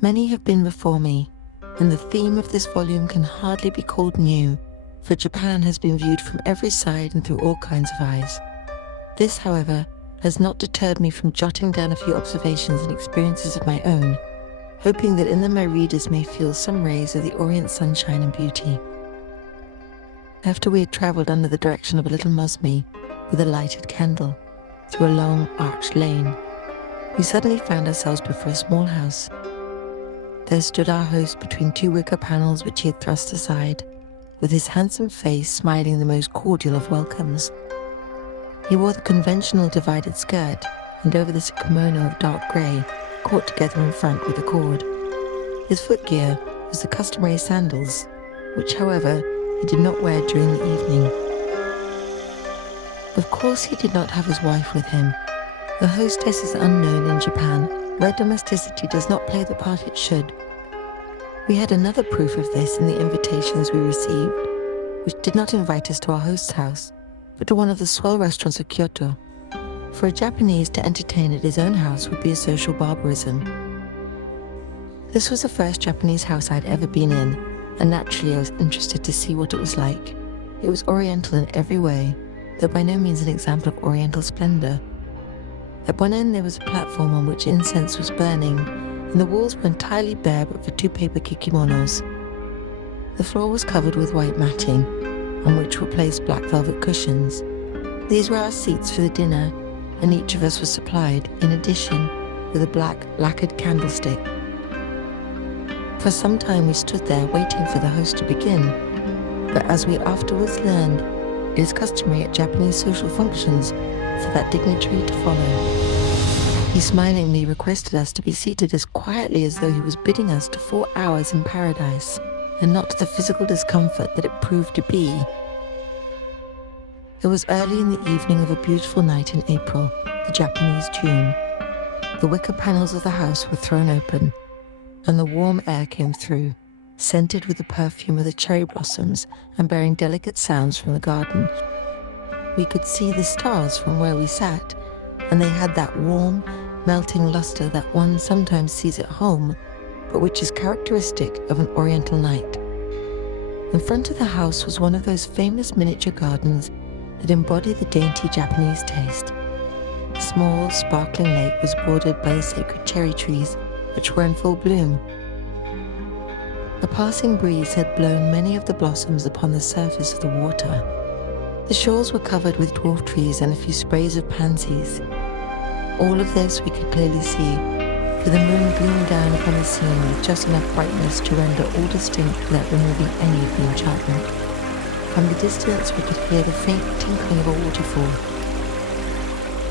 Many have been before me, and the theme of this volume can hardly be called new, for Japan has been viewed from every side and through all kinds of eyes. This, however, has not deterred me from jotting down a few observations and experiences of my own, hoping that in them my readers may feel some rays of the Orient sunshine and beauty. After we had travelled under the direction of a little musme with a lighted candle through a long arched lane, we suddenly found ourselves before a small house. There stood our host between two wicker panels which he had thrust aside, with his handsome face smiling the most cordial of welcomes. He wore the conventional divided skirt, and over this a kimono of dark grey, caught together in front with a cord. His footgear was the customary sandals, which, however, he did not wear during the evening. Of course he did not have his wife with him. The hostess is unknown in Japan, where domesticity does not play the part it should. We had another proof of this in the invitations we received, which did not invite us to our host's house, but to one of the swell restaurants of Kyoto. For a Japanese to entertain at his own house would be a social barbarism. This was the first Japanese house I'd ever been in, and naturally I was interested to see what it was like. It was oriental in every way, though by no means an example of oriental splendor. At one end there was a platform on which incense was burning, and the walls were entirely bare but for two paper kimonos. The floor was covered with white matting, on which were placed black velvet cushions. These were our seats for the dinner, and each of us was supplied, in addition, with a black lacquered candlestick. For some time we stood there waiting for the host to begin, but as we afterwards learned, it is customary at Japanese social functions for that dignitary to follow. He smilingly requested us to be seated as quietly as though he was bidding us to 4 hours in paradise, and not to the physical discomfort that it proved to be. It was early in the evening of a beautiful night in April, the Japanese June. The wicker panels of the house were thrown open, and the warm air came through, scented with the perfume of the cherry blossoms and bearing delicate sounds from the garden. We could see the stars from where we sat, and they had that warm, melting luster that one sometimes sees at home, but which is characteristic of an Oriental night. In front of the house was one of those famous miniature gardens that embody the dainty Japanese taste. The small, sparkling lake was bordered by the sacred cherry trees, which were in full bloom. A passing breeze had blown many of the blossoms upon the surface of the water. The shores were covered with dwarf trees and a few sprays of pansies. All of this we could clearly see, for the moon gleamed down upon the scene with just enough brightness to render all distinct without removing any of the enchantment. From the distance we could hear the faint tinkling of a waterfall.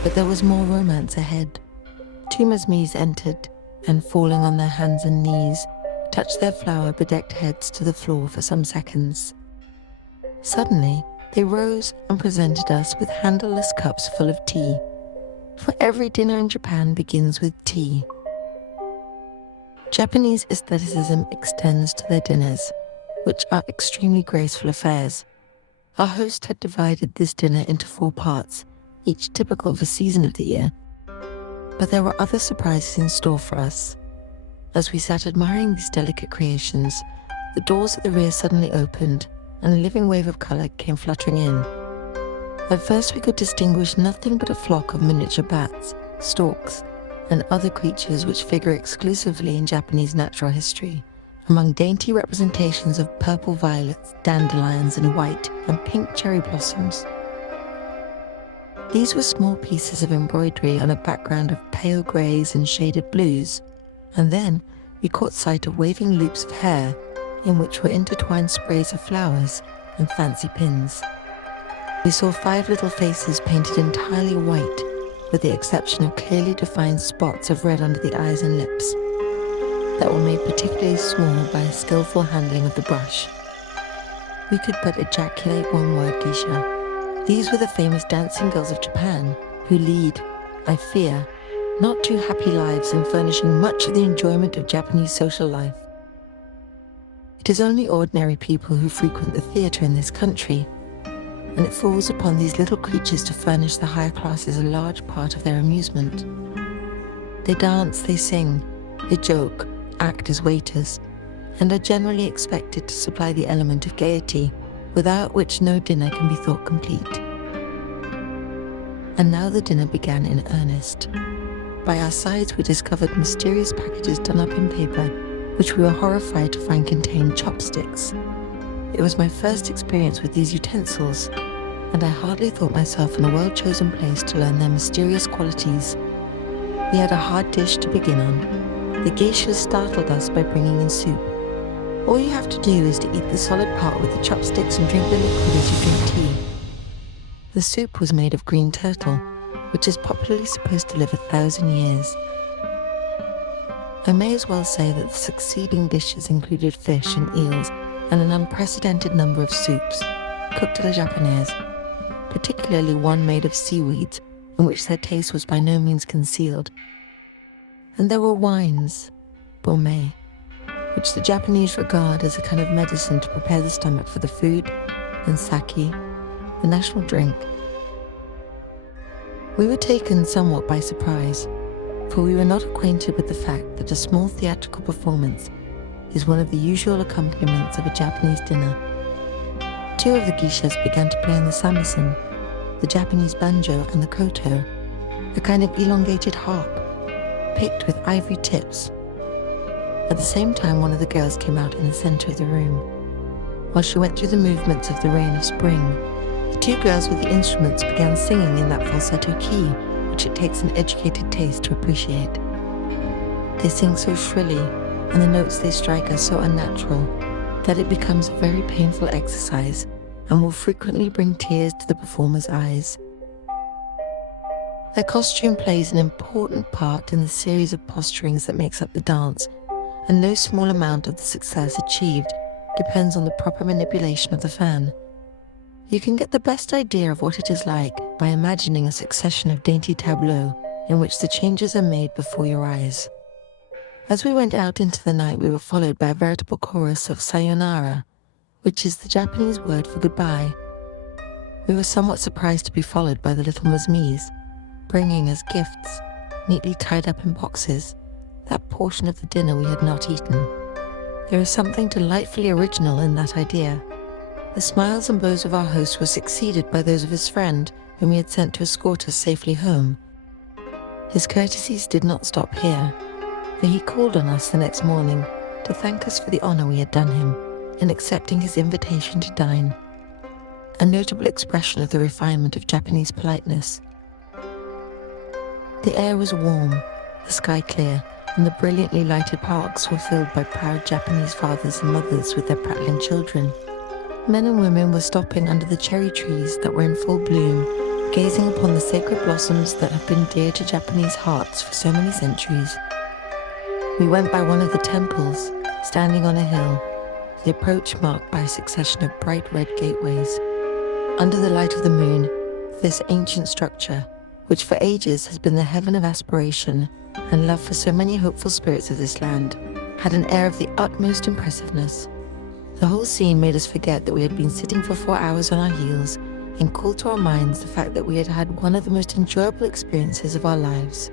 But there was more romance ahead. Two musmes entered, and falling on their hands and knees, touched their flower-bedecked heads to the floor for some seconds. Suddenly, they rose and presented us with handleless cups full of tea. For every dinner in Japan begins with tea. Japanese aestheticism extends to their dinners, which are extremely graceful affairs. Our host had divided this dinner into 4 parts, each typical of a season of the year. But there were other surprises in store for us. As we sat admiring these delicate creations, the doors at the rear suddenly opened, and a living wave of colour came fluttering in. At first we could distinguish nothing but a flock of miniature bats, storks, and other creatures which figure exclusively in Japanese natural history, among dainty representations of purple violets, dandelions, and white and pink cherry blossoms. These were small pieces of embroidery on a background of pale greys and shaded blues, and then we caught sight of waving loops of hair in which were intertwined sprays of flowers and fancy pins. We saw 5 little faces painted entirely white, with the exception of clearly defined spots of red under the eyes and lips, that were made particularly small by a skillful handling of the brush. We could but ejaculate one word, Geisha. These were the famous dancing girls of Japan, who lead, I fear, not too happy lives in furnishing much of the enjoyment of Japanese social life. It is only ordinary people who frequent the theatre in this country, and it falls upon these little creatures to furnish the higher classes a large part of their amusement. They dance, they sing, they joke, act as waiters, and are generally expected to supply the element of gaiety, without which no dinner can be thought complete. And now the dinner began in earnest. By our sides we discovered mysterious packages done up in paper, which we were horrified to find contained chopsticks. It was my first experience with these utensils, and I hardly thought myself in a well-chosen place to learn their mysterious qualities. We had a hard dish to begin on. The geishas startled us by bringing in soup. All you have to do is to eat the solid part with the chopsticks and drink the liquid as you drink tea. The soup was made of green turtle, which is popularly supposed to live 1,000 years. I may as well say that the succeeding dishes included fish and eels and an unprecedented number of soups, cooked à la japonaise, particularly one made of seaweeds, in which their taste was by no means concealed. And there were wines, 𝐵𝐴, which the Japanese regard as a kind of medicine to prepare the stomach for the food, and sake, the national drink. We were taken somewhat by surprise, for we were not acquainted with the fact that a small theatrical performance is one of the usual accompaniments of a Japanese dinner. Two of the geishas began to play on the samisen, the Japanese banjo, and the koto, a kind of elongated harp, picked with ivory tips. At the same time, one of the girls came out in the center of the room. While she went through the movements of the rain of spring, the two girls with the instruments began singing in that falsetto key, which it takes an educated taste to appreciate. They sing so shrilly, and the notes they strike are so unnatural, that it becomes a very painful exercise and will frequently bring tears to the performer's eyes. Their costume plays an important part in the series of posturings that makes up the dance, and no small amount of the success achieved depends on the proper manipulation of the fan. You can get the best idea of what it is like by imagining a succession of dainty tableaux in which the changes are made before your eyes. As we went out into the night, we were followed by a veritable chorus of sayonara, which is the Japanese word for goodbye. We were somewhat surprised to be followed by the little musumes, bringing us gifts, neatly tied up in boxes, that portion of the dinner we had not eaten. There is something delightfully original in that idea. The smiles and bows of our host were succeeded by those of his friend, whom he had sent to escort us safely home. His courtesies did not stop here, for he called on us the next morning to thank us for the honor we had done him in accepting his invitation to dine, a notable expression of the refinement of Japanese politeness. The air was warm, the sky clear, and the brilliantly lighted parks were filled by proud Japanese fathers and mothers with their prattling children. Men and women were stopping under the cherry trees that were in full bloom, gazing upon the sacred blossoms that have been dear to Japanese hearts for so many centuries. We went by one of the temples, standing on a hill, the approach marked by a succession of bright red gateways. Under the light of the moon, this ancient structure, which for ages has been the heaven of aspiration and love for so many hopeful spirits of this land, had an air of the utmost impressiveness. The whole scene made us forget that we had been sitting for 4 hours on our heels and called to our minds the fact that we had had one of the most enjoyable experiences of our lives.